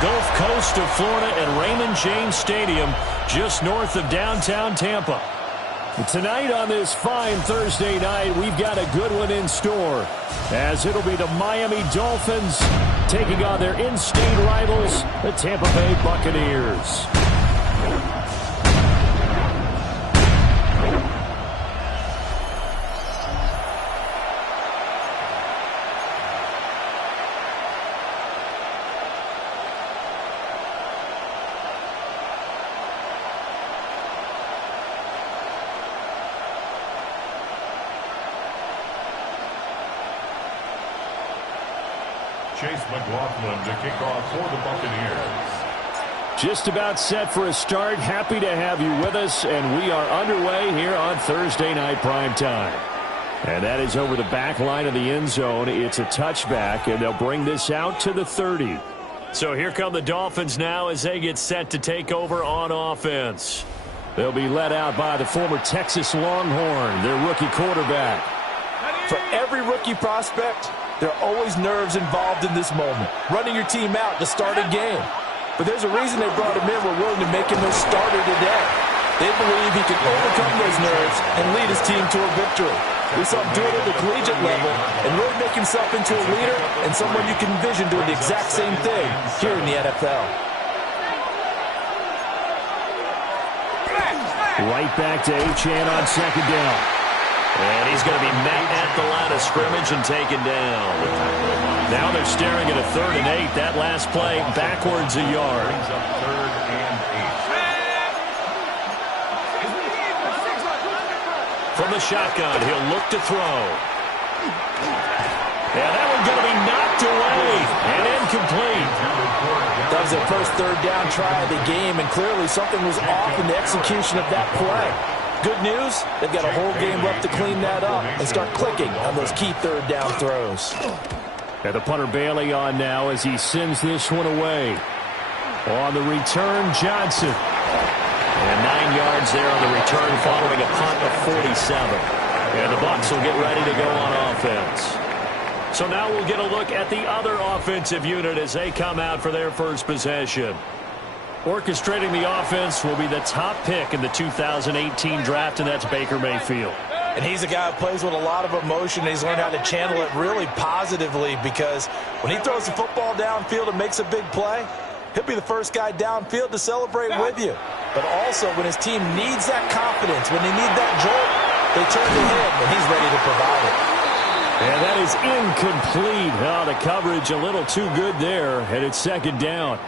Gulf Coast of Florida at Raymond James Stadium, just north of downtown Tampa. Tonight on this fine Thursday night, we've got a good one in store, as it'll be the Miami Dolphins taking on their in-state rivals, the Tampa Bay Buccaneers. Chase McLaughlin to kick off for the Buccaneers. Just about set for a start. Happy to have you with us, and we are underway here on Thursday Night Primetime. And that is over the back line of the end zone. It's a touchback, and they'll bring this out to the 30. So here come the Dolphins now as they get set to take over on offense. They'll be led out by the former Texas Longhorn, their rookie quarterback. For every rookie prospect, there are always nerves involved in this moment. Running your team out to start a game. But there's a reason they brought him in. We're willing to make him their starter today. They believe he can overcome those nerves and lead his team to a victory. We saw him do it at the collegiate level and really make himself into a leader and someone you can envision doing the exact same thing here in the NFL. Right back to Achane on second down. And he's going to be met at the line of scrimmage and taken down. Now they're staring at a 3rd and 8. That last play backwards a yard. Brings up 3rd and 8. From the shotgun, he'll look to throw. And that one's going to be knocked away and incomplete. That was their first 3rd down try of the game, and clearly something was off in the execution of that play. Good news, they've got a whole game left to clean that up and start clicking on those key 3rd down throws. And the punter Bailey on now as he sends this one away. On the return, Johnson. And 9 yards there on the return following a punt of 47. And the Bucs will get ready to go on offense. So now we'll get a look at the other offensive unit as they come out for their first possession. Orchestrating the offense will be the top pick in the 2018 draft, and that's Baker Mayfield. And he's a guy who plays with a lot of emotion. He's learned how to channel it really positively, because when he throws the football downfield and makes a big play, he'll be the first guy downfield to celebrate with you. But also, when his team needs that confidence, when they need that jolt, they turn to him, and he's ready to provide it. And that is incomplete. Oh, the coverage a little too good there, and it's second down.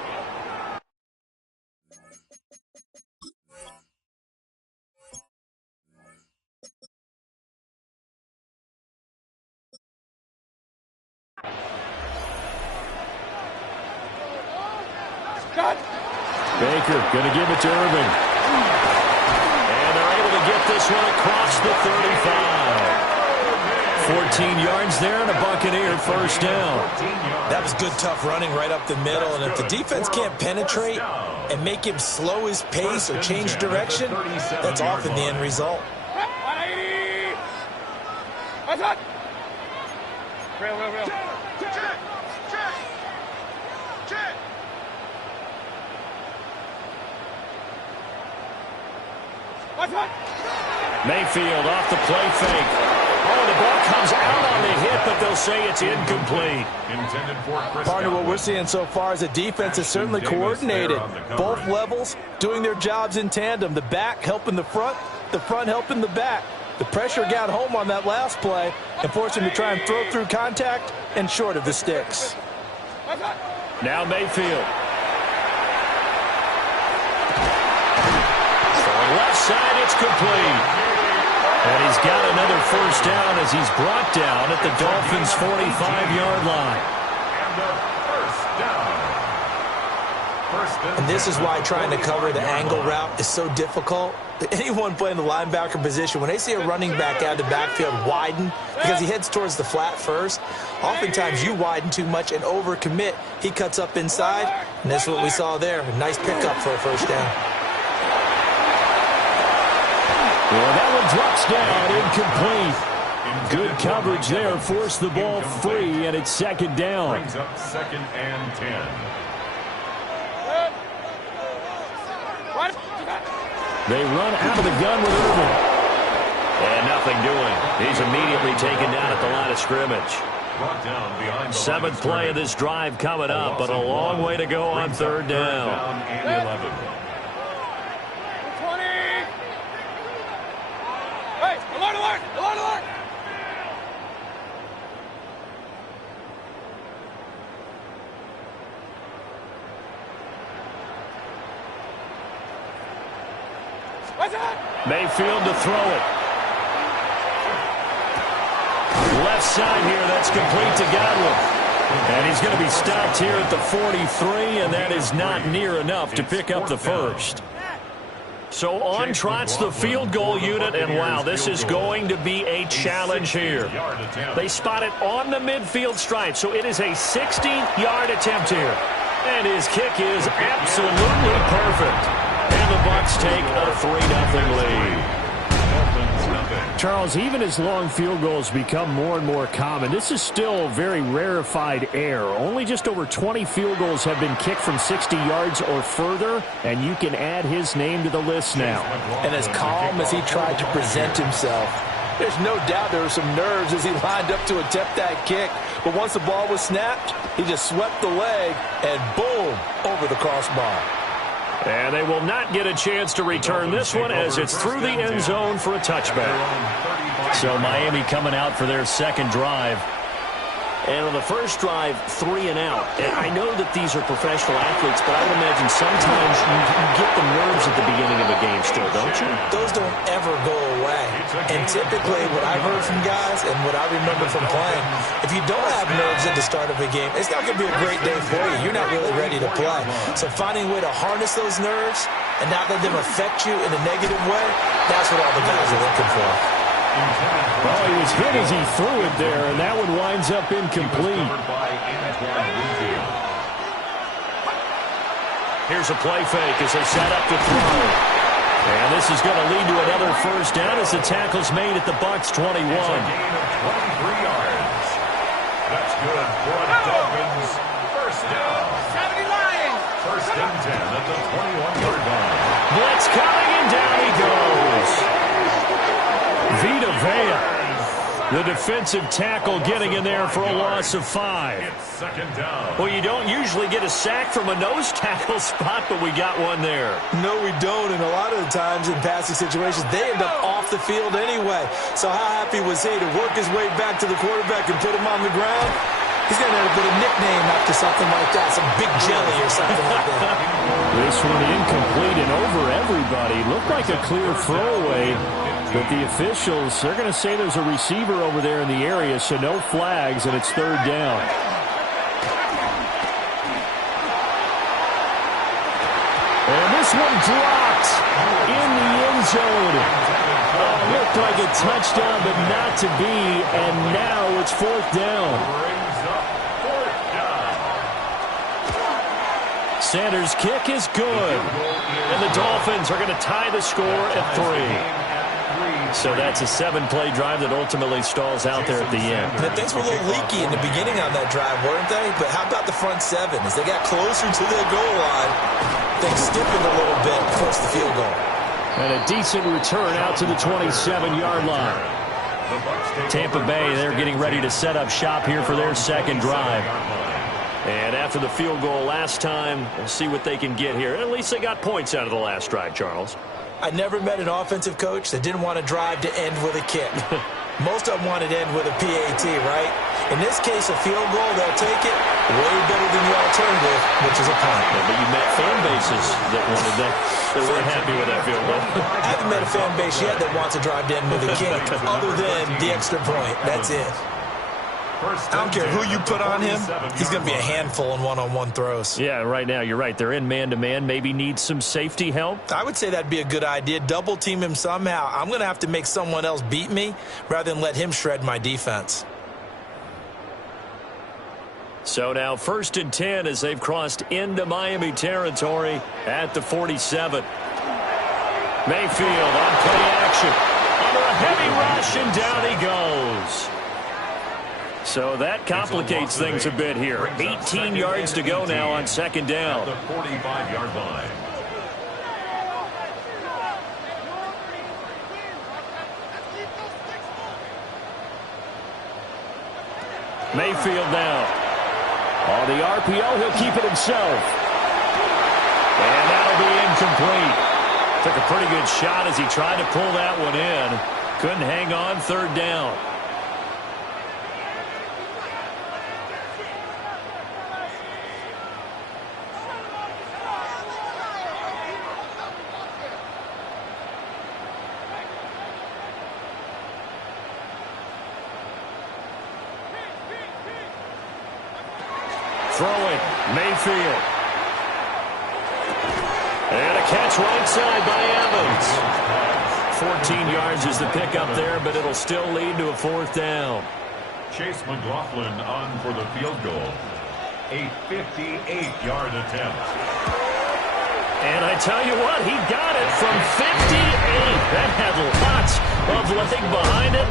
Baker going to give it to Irving. And they're able to get this one across the 35. 14 yards there and a Buccaneer first down. That was good, tough running right up the middle. And if the defense can't penetrate and make him slow his pace or change direction, that's often the end result. Mayfield off the play fake. Oh, the ball comes out on the hit, but they'll say it's incomplete. Partner, what we're seeing so far is the defense is certainly coordinated. Both levels doing their jobs in tandem. The back helping the front helping the back. The pressure got home on that last play and forced him to try and throw through contact and short of the sticks. Now Mayfield. Left side, it's complete. And he's got another first down as he's brought down at the Dolphins' 45-yard line. And this is why trying to cover the angle route is so difficult. Anyone playing the linebacker position, when they see a running back out of the backfield widen because he heads towards the flat first, oftentimes you widen too much and overcommit. He cuts up inside, and that's what we saw there. A nice pickup for a first down. Well, that one drops down, incomplete. Good coverage there, forced the ball free, and it's second down. Brings up 2nd and 10. They run out of the gun with Irvin. And nothing doing. He's immediately taken down at the line of scrimmage. Seventh play of this drive coming up, but a long way to go on third down. Hey, alert, alert, alert, alert! Mayfield to throw it. Left side here, that's complete to Godwin. And he's going to be stopped here at the 43, and that is not near enough to pick up the first. So on trots the field goal unit, and wow, this is going to be a challenge here. They spot it on the midfield stripe, so it is a 60-yard attempt here. And his kick is absolutely perfect. And the Bucs take a 3-0 lead. Charles, even as long field goals become more and more common, this is still very rarefied air. Only just over 20 field goals have been kicked from 60 yards or further, and you can add his name to the list now. And as calm as he tried to present himself, there's no doubt there were some nerves as he lined up to attempt that kick. But once the ball was snapped, he just swept the leg and boom, over the crossbar. And they will not get a chance to return this one as it's through the end zone for a touchback. So Miami coming out for their second drive. And on the first drive, 3 and out. And I know that these are professional athletes, but I would imagine sometimes you get the nerves at the beginning of a game still, don't you? Those don't ever go away. And typically what I've heard from guys and what I remember from playing, if you don't have nerves at the start of a game, it's not going to be a great day for you. You're not really ready to play. So finding a way to harness those nerves and not let them affect you in a negative way, that's what all the guys are looking for. Well, he was hit as he threw it there, and that one winds up incomplete. Here's a play fake as they set up to throw. And this is going to lead to another first down as the tackle's made at the Bucs 21. It's a gain of 23 yards. That's good for the Dolphins. First down. 70 Lions. First and 10 at the 21-yard line. Blitz coming, and down he goes. Vita Vea, the defensive tackle, getting in there for a loss of 5. It's second down. Well, you don't usually get a sack from a nose tackle spot, but we got one there. No, we don't, and a lot of the times in passing situations, they end up off the field anyway. So how happy was he to work his way back to the quarterback and put him on the ground? He's going to end up with a nickname after something like that, some big jelly or something like that. This one incomplete and over everybody. Looked like a clear throwaway, but the officials, they're going to say there's a receiver over there in the area, so no flags, and it's third down. And this one dropped in the end zone. Looked like a touchdown, but not to be, and now it's fourth down. Sanders' kick is good. And the Dolphins are going to tie the score at 3. So that's a 7-play drive that ultimately stalls out there at the end. And things were a little leaky in the beginning on that drive, weren't they? But how about the front 7? As they got closer to the goal line, things stiffened a little bit, forced the field goal. And a decent return out to the 27-yard line. Tampa Bay, they're getting ready to set up shop here for their second drive. And after the field goal last time, we'll see what they can get here. At least they got points out of the last drive, Charles. I never met an offensive coach that didn't want to drive to end with a kick. Most of them wanted to end with a PAT, right? In this case, a field goal, they'll take it way better than the alternative, which is a punt. Yeah, but you met fan bases that wanted that. They weren't happy with that field goal. I haven't met a fan base yet that wants to drive to end with a kick, other than the extra point. That's it. I don't care who you put on him, he's going to be a handful in one-on-one throws. Yeah, right now, you're right. They're in man-to-man. Maybe need some safety help. I would say that'd be a good idea. Double-team him somehow. I'm going to have to make someone else beat me rather than let him shred my defense. So now first and 10 as they've crossed into Miami territory at the 47. Mayfield on play action. Under a heavy rush, and down he goes. So that complicates things a bit here. 18 yards to go now on second down. The 45-yard line. Mayfield now. On the RPO, he'll keep it himself. And that'll be incomplete. Took a pretty good shot as he tried to pull that one in. Couldn't hang on, third down. Throwing, Mayfield. And a catch right side by Evans. 14 yards is the pickup there, but it'll still lead to a fourth down. Chase McLaughlin on for the field goal. A 58-yard attempt. And I tell you what, he got it from 58. That had lots of leg behind it.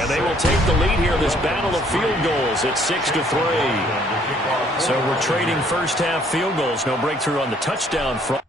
And they will take the lead here in this battle of field goals at 6-3. So we're trading first half field goals. No breakthrough on the touchdown front.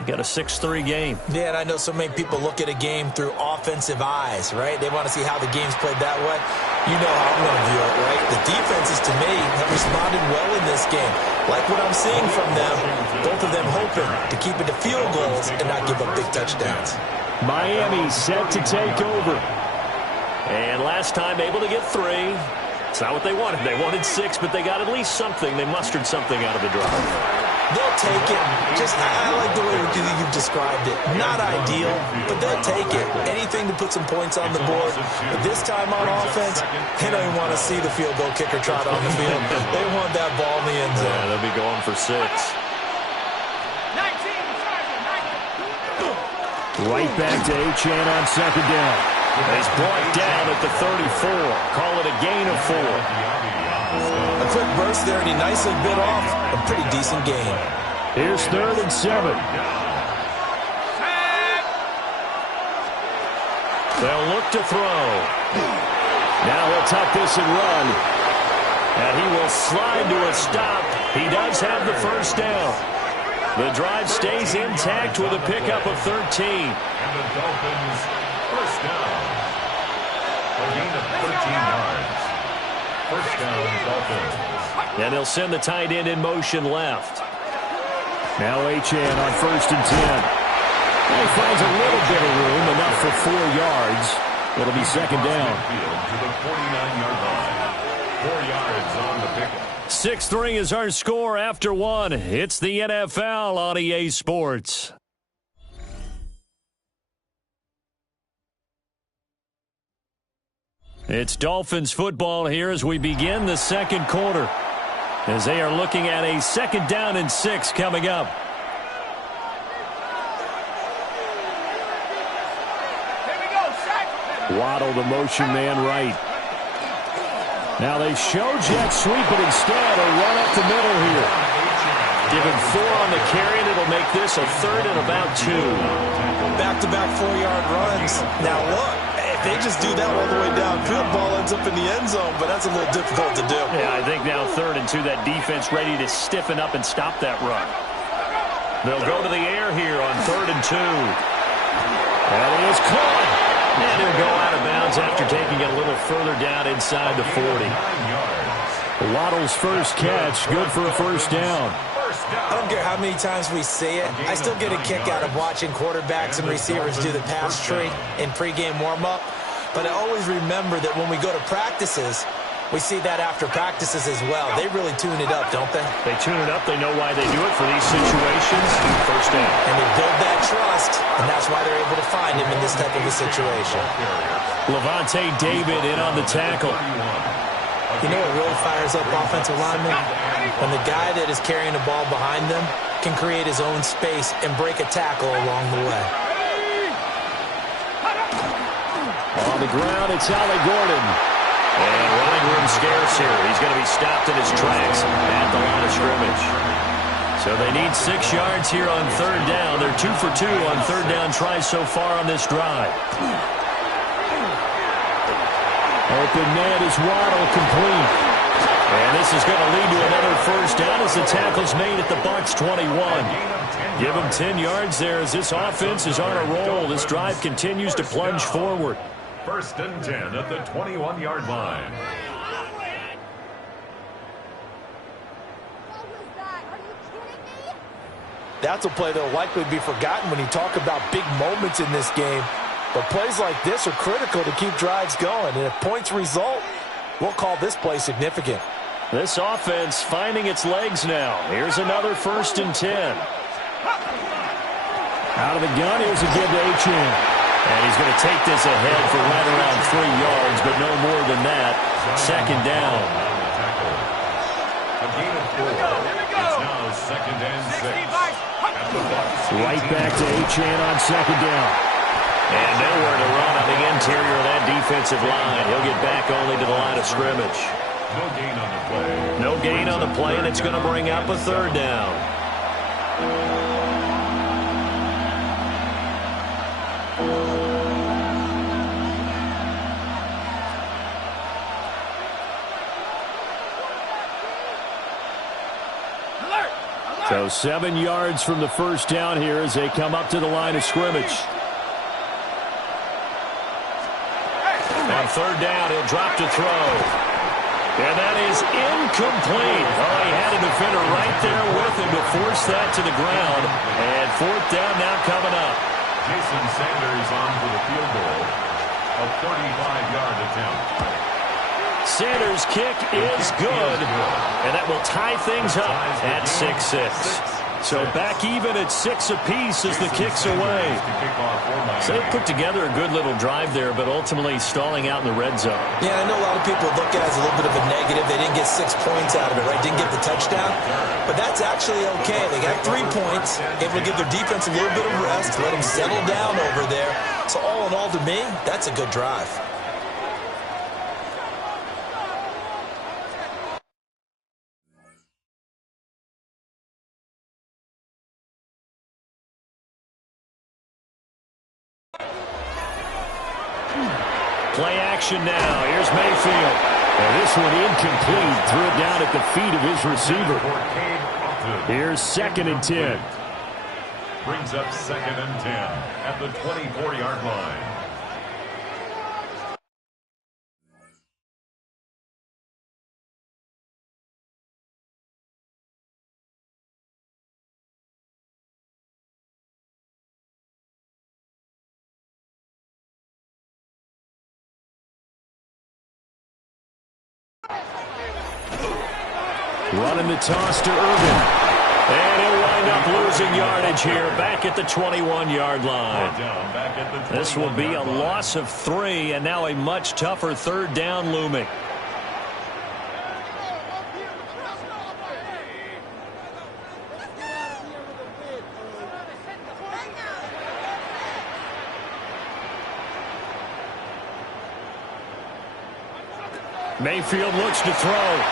You got a 6-3 game. Yeah, and I know so many people look at a game through offensive eyes, right? They want to see how the game's played that way. You know how I'm going to view it, right? The defenses, to me, have responded well in this game. Like what I'm seeing from them, both of them hoping to keep it to field goals and not give up big touchdowns. Miami set to take over. And last time able to get 3. It's not what they wanted. They wanted 6, but they got at least something. They mustered something out of the drive. They'll take it. I like the way you've described it. Not ideal, but they'll take it. Anything to put some points on the board. But this time on offense, they don't even want to see the field goal kicker trot on the field. They want that ball in the end zone. Yeah, they'll be going for 6. 19, Right back to Achane on second down. He's brought down at the 34. Call it a gain of 4. A quick burst there, and he nicely bit off a pretty decent gain. Here's 3rd and 7. They'll look to throw. Now he'll tuck this and run. And he will slide to a stop. He does have the first down. The drive stays intact with a pickup of 13. And the Dolphins first down. A gain of 13 yards. First down, Dolphins. And they'll send the tight end in motion left. Now Achane on 1st and 10. And he finds a little bit of room, enough for 4 yards. It'll be second down. Field to the 49-yard line. 4 yards on the pickup. 6-3 is our score after 1. It's the NFL on EA Sports. It's Dolphins football here as we begin the second quarter, as they are looking at a 2nd down and 6 coming up. here we go, sack. Waddle, the motion man, right. Now they show jet sweep, but instead a run up the middle here. Give him 4 on the carry, and it'll make this a 3rd and about 2. Back-to-back 4-yard runs. Now look, if they just do that all the way downfield, ball ends up in the end zone, but that's a little difficult to do. Yeah, I think now 3rd and 2, that defense ready to stiffen up and stop that run. They'll go to the air here on 3rd and 2. And he is caught. And he'll go out of bounds after taking it a little further down inside the 40. 9 yards. Waddle's first catch, good for a first down. I don't care how many times we see it. I still get a kick out of watching quarterbacks and receivers do the pass tree in pregame warm-up. But I always remember that when we go to practices, we see that after practices as well. They really tune it up, don't they? They tune it up. They know why they do it for these situations. First down. And they build that trust, and that's why they're able to find him in this type of a situation. Levante David in on the tackle. You know what really fires up offensive linemen? When the guy that is carrying the ball behind them can create his own space and break a tackle along the way. On the ground, it's Ollie Gordon. And running room scarce here. He's going to be stopped in his tracks at the line of scrimmage. So they need 6 yards here on 3rd down. They're 2 for 2 on 3rd down tries so far on this drive. Open man is Waddle, complete. And this is going to lead to another first down as the tackle's made at the Bucs 21. Give them 10 yards there as this offense is on a roll. This drive continues to plunge forward. 1st and 10 at the 21-yard line. That's a play that will likely be forgotten when you talk about big moments in this game. But plays like this are critical to keep drives going. And if points result, we'll call this play significant. This offense finding its legs now. Here's another 1st and 10. Out of the gun, here's a give to Achane. And he's going to take this ahead for right around 3 yards, but no more than that. 2nd down. A gain of 4. It's now 2nd and 6. Right back to Achane on 2nd down. And nowhere to run on the interior of that defensive line. He'll get back only to the line of scrimmage. No gain on the play. No gain on the play, and it's going to bring up a 3rd down. Alert! So 7 yards from the first down here as they come up to the line of scrimmage. On third down, he'll drop to throw. And that is incomplete. Oh, he had a defender right there with him to force that to the ground. And fourth down now coming up. Jason Sanders on for the field goal. A 35-yard attempt. Sanders' kick is good. And that will tie things up at 6-6. So back even at 6 apiece as the kick's away. So they put together a good little drive there, but ultimately stalling out in the red zone. Yeah, I know a lot of people look at it as a little bit of a negative. They didn't get 6 points out of it, right? Didn't get the touchdown. But that's actually okay. They got 3 points, able to give their defense a little bit of rest, let them settle down over there. So all in all, to me, that's a good drive. Play action now. Here's Mayfield. And this one incomplete. Threw it down at the feet of his receiver. Here's 2nd and 10. Brings up 2nd and 10 at the 24-yard line. Running the toss to Irvin. And he'll wind up losing yardage here back at the 21-yard line. This will be a loss of 3, and now a much tougher third down looming. Mayfield looks to throw.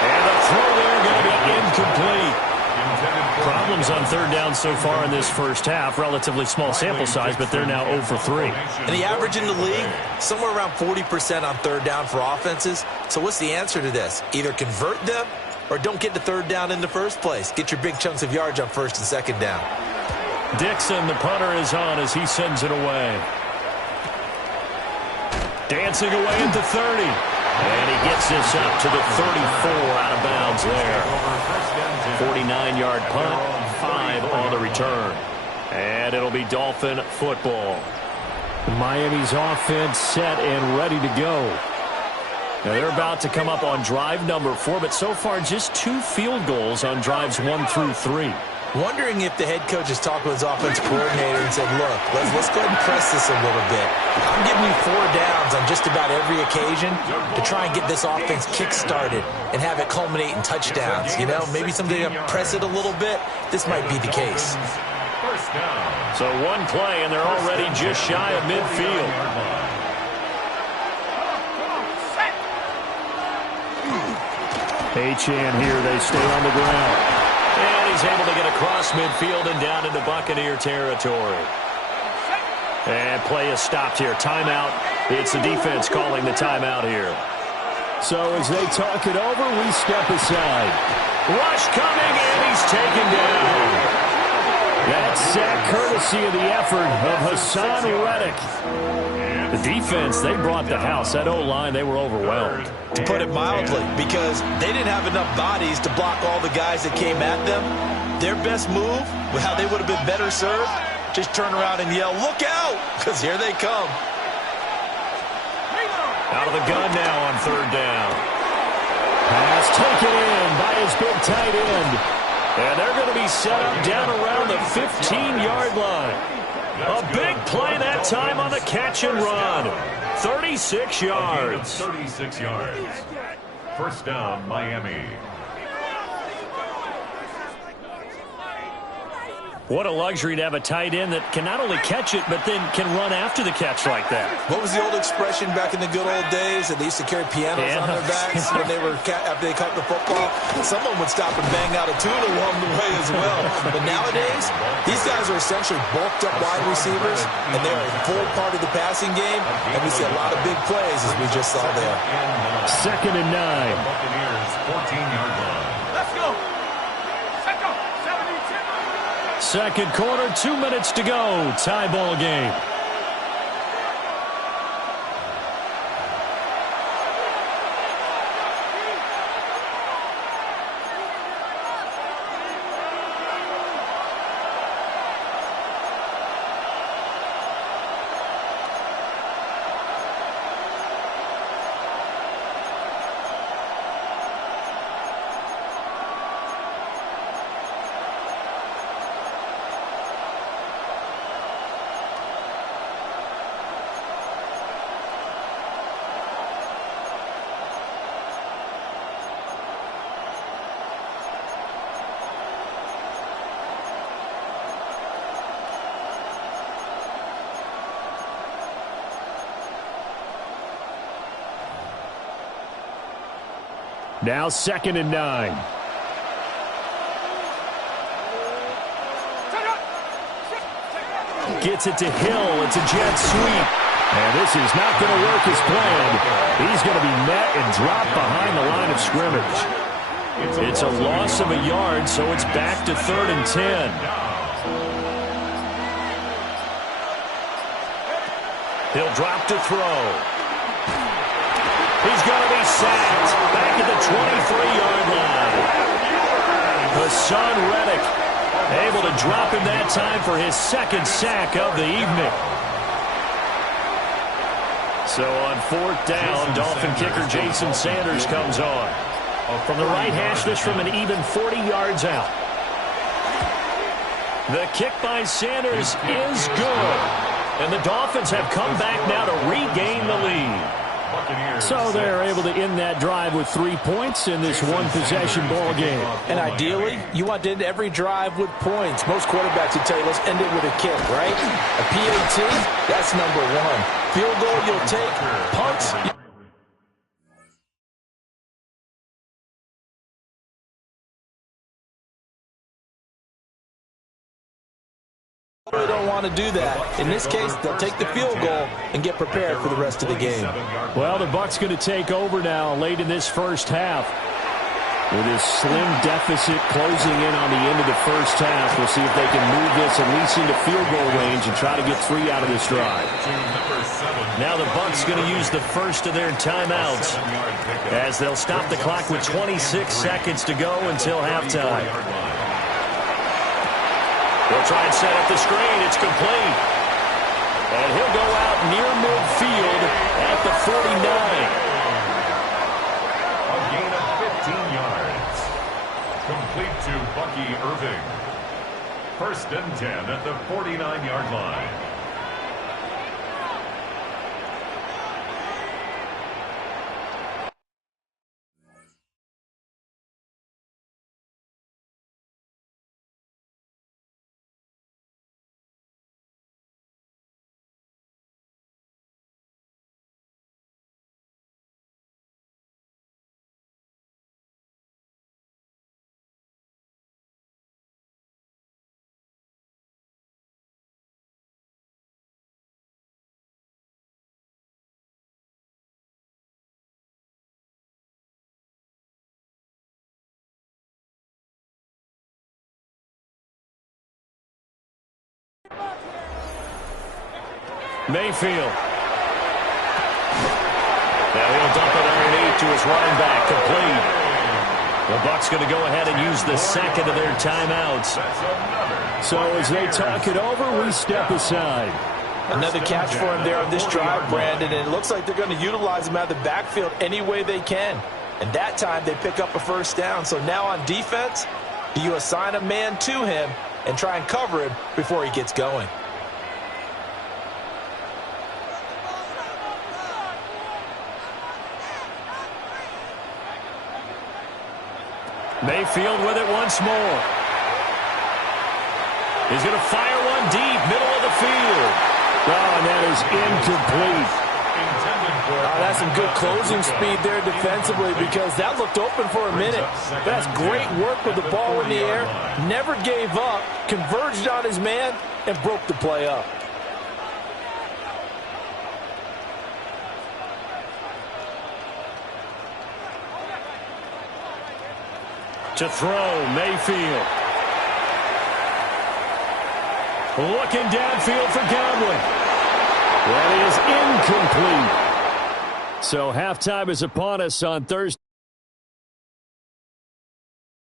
And the throw there going to be incomplete. Problems on third down so far in this first half. Relatively small sample size, but they're now 0 for 3. And the average in the league, somewhere around 40% on third down for offenses. So what's the answer to this? Either convert them or don't get to third down in the first place. Get your big chunks of yards on first and second down. Dixon, the punter, is on as he sends it away. Dancing away at the 30. And he gets this up to the 34 out of bounds there. 49-yard punt, 5 on the return. And it'll be Dolphin football. Miami's offense set and ready to go. Now they're about to come up on drive number 4, but so far just 2 field goals on drives 1 through 3. Wondering if the head coach has talked with his offensive coordinator and said, look, let's go ahead and press this a little bit. I'm giving you 4 downs on just about every occasion to try and get this offense kick-started and have it culminate in touchdowns. You know, maybe someday to press it a little bit. This might be the case. So 1 play, and they're already just shy of midfield. Achane here, they stay on the ground. And he's able to get across midfield and down into Buccaneer territory. And play is stopped here. Timeout. It's the defense calling the timeout here. So as they talk it over, we step aside. Rush coming, and he's taken down. That sack courtesy of the effort of Hassan Reddick. The defense, they brought the house. That O-line, they were overwhelmed. To put it mildly, because they didn't have enough bodies to block all the guys that came at them. Their best move, how they would have been better served, just turn around and yell, look out, because here they come. Out of the gun now on third down. Pass taken in by his big tight end. And they're going to be set up down around the 15-yard line. A big play that time on the catch and run. 36 yards. 36 yards. First down, Miami. What a luxury to have a tight end that can not only catch it, but then can run after the catch like that. What was the old expression back in the good old days that they used to carry pianos on their backs when they were after they caught the football? Someone would stop and bang out a tune along the way as well. But nowadays, these guys are essentially bulked up wide receivers, and they are a full part of the passing game, and we see a lot of big plays as we just saw there. 2nd and 9. Buccaneers 14-yard line. Let's go. Second quarter, 2 minutes to go. Tie ball game. Now 2nd and 9. Gets it to Hill. It's a jet sweep. And this is not going to work as planned. He's going to be met and dropped behind the line of scrimmage. It's a loss of a yard, so it's back to 3rd and 10. He'll drop to throw. He's going to be sacked back at the 23-yard line. Hassan Reddick able to drop him that time for his 2nd sack of the evening. So on 4th down, Dolphin kicker Jason Sanders comes on. From the right hash, this from an even 40 yards out. The kick by Sanders is good. And the Dolphins have come back now to regain the lead. So they're able to end that drive with 3 points in this one-possession ball game. And ideally, you want to end every drive with points. Most quarterbacks would tell you, let's end it with a kick, right? A PAT, that's number 1. Field goal, you'll take. Punts, really don't want to do that. In this case, they'll take the field goal and get prepared for the rest of the game. Well, the Bucs going to take over now late in this first half. With this slim deficit closing in on the end of the first half, we'll see if they can move this at least into field goal range and try to get 3 out of this drive. Now the Bucs going to use the first of their timeouts as they'll stop the clock with 26 seconds to go until halftime. They'll try and set up the screen. It's complete. And he'll go out near midfield at the 49. A gain of 15 yards. Complete to Bucky Irving. 1st and 10 at the 49-yard line. Mayfield. Now he'll dump it underneath to his running back. Complete. The Bucs going to go ahead and use the 2nd of their timeouts. So as they talk it over, we step aside. Another catch for him there on this drive, Brandon, and it looks like they're going to utilize him out of the backfield any way they can. And that time they pick up a 1st down. So now on defense, do you assign a man to him and try and cover him before he gets going? Mayfield with it once more. He's going to fire one deep, middle of the field. Oh, and that is incomplete. That's some good closing speed there defensively because that looked open for a minute. That's great work with the ball in the air. Never gave up, converged on his man, and broke the play up. To throw, Mayfield. Looking downfield for Godwin. That is incomplete. So halftime is upon us on Thursday.